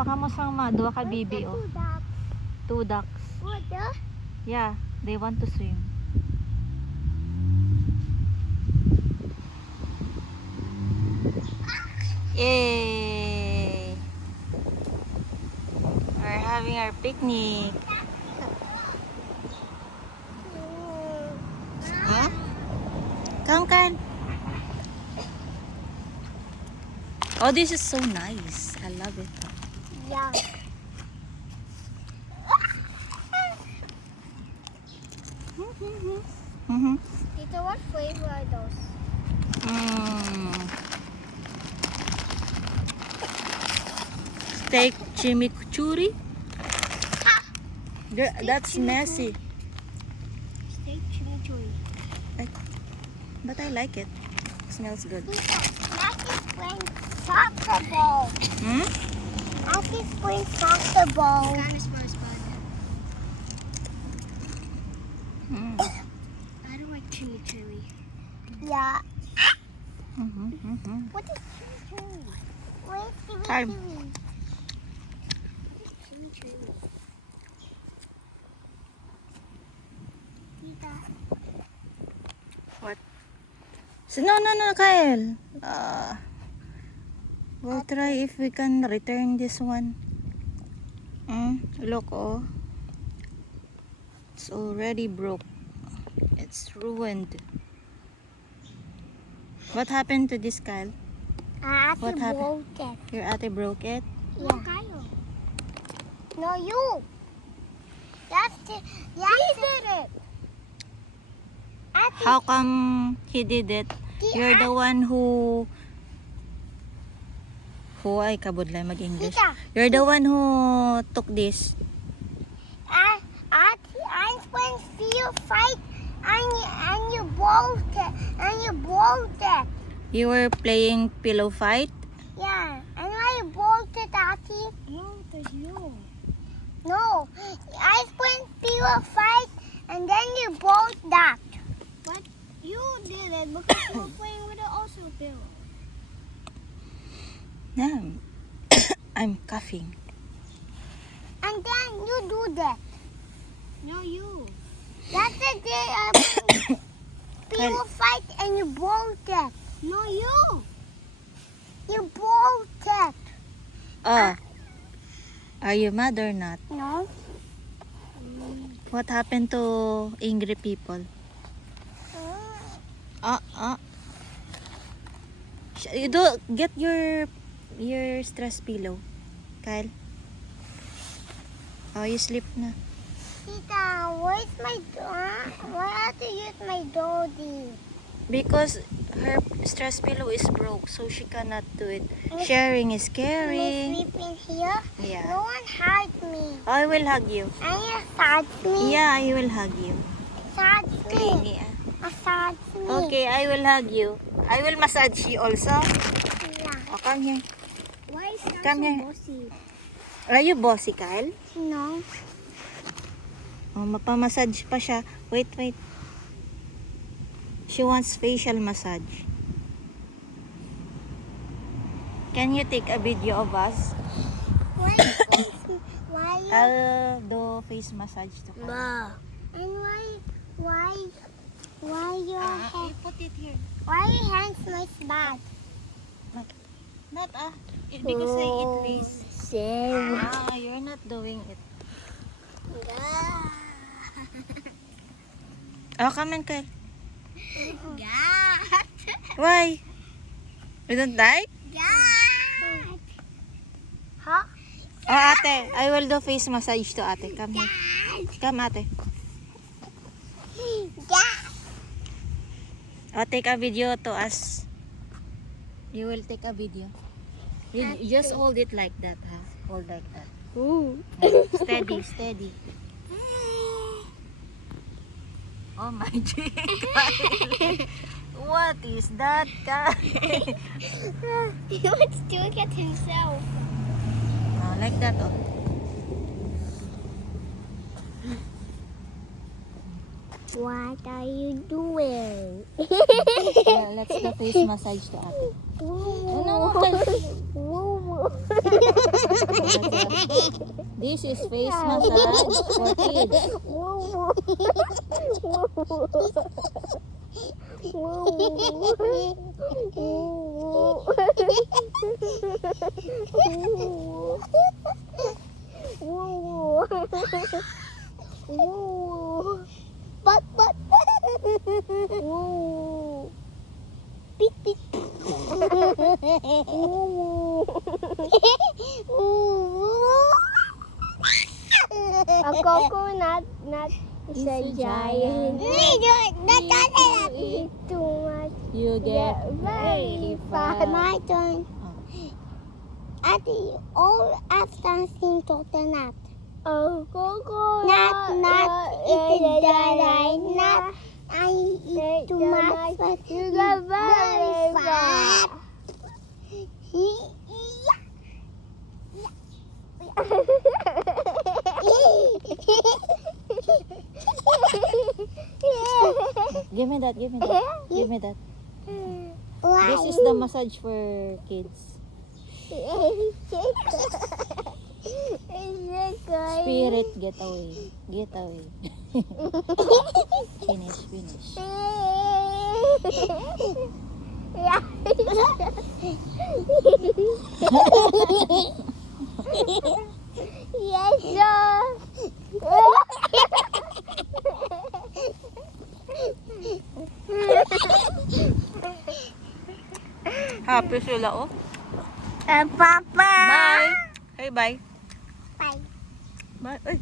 Baka mo sang dua ka bibi oh. Two ducks. Two ducks. What the? Yeah, they want to swim. Yay! We're having our picnic. Huh? Come, Kyle. Oh, this is so nice. I love it. Yeah. Mm-hmm. Tita, what flavor are those? Steak chimichurri. That's messy. Steak chimichurri. But I like it. Smells good. Tita, that is playing soccer ball. Hmm? That is playing soccer ball. Kind of smells bad. I don't like chimichurri. Yeah. What is chimichurri? What is Time. chimichurri? Chimichurri. Tita. What? So, no, Kyle. We'll try if we can return this one. Look, oh. It's already broke. It's ruined. What happened to this, Kyle? What happened? Broke it. Your ate broke it? Yeah. No, you. He did it. How come he did it? You're the one who ay kabudlay mag-English. Tita. You're the one who took this. I'm playing field fight and you broke it. And you broke it. You were playing pillow fight? Yeah. And I broke it, Ati. No, there's you. No. I was playing field fight and then you broke that. But you did it because you were playing with it also pillow. Yeah. I'm coughing. And then you do that. No, you. That's the day people fight and you broke it. No, you. You broke it. Are you mad or not? No. What happened to angry people? You do get your stress pillow, Kyle. Oh, you sleep na. Tita, where's my why have to use my doggy? Because her stress pillow is broke, so she cannot do it. Sharing is Can I caring. sleep in here? Yeah. No one hug me. I will hug you. And you touch me. Yeah, I will hug you. Touch me. Clingy. Touch me. Okay, I will hug you. I will massage you also. Yeah. Oh, come here. Why is that Come so here. bossy? Are you bossy, Kyle? No. Oh, mapamassage pa siya. Wait. She wants facial massage. Can you take a video of us? Why you I'll do face massage to Kyle. Ma. And why your hand, You put it here. why your hands smells bad? Not because I eat waste. Same. You're not doing it. Oh, come on, Kyle. God. Why? You don't like? God. Huh? Oh, ate, I will do face massage to ate. Come here. Come, ate. God. Oh, take a video to us. You will take a video. You just hold it like that, ha? Hold like that. Ooh. Steady. Oh my God. What is that, Kyle? He wants to look at himself. Oh, like that, oh. What are you doing? Let's the face massage to ate. No. This is face massage for kids. But. Beep beep. A coconut, not It's a a giant. giant. Eat too much. You get Very fat. My turn. Ate, all after seeing coconut. Oh, coconut. Not eat not. I eat too much, but you get very fat. Give me that. Give me that. This is the massage for kids. Spirit, get away. Get away. Finish. Yes, sir. Happy sila, oh. Papa. Bye. Hey, bye. Bye. Bye. Ay.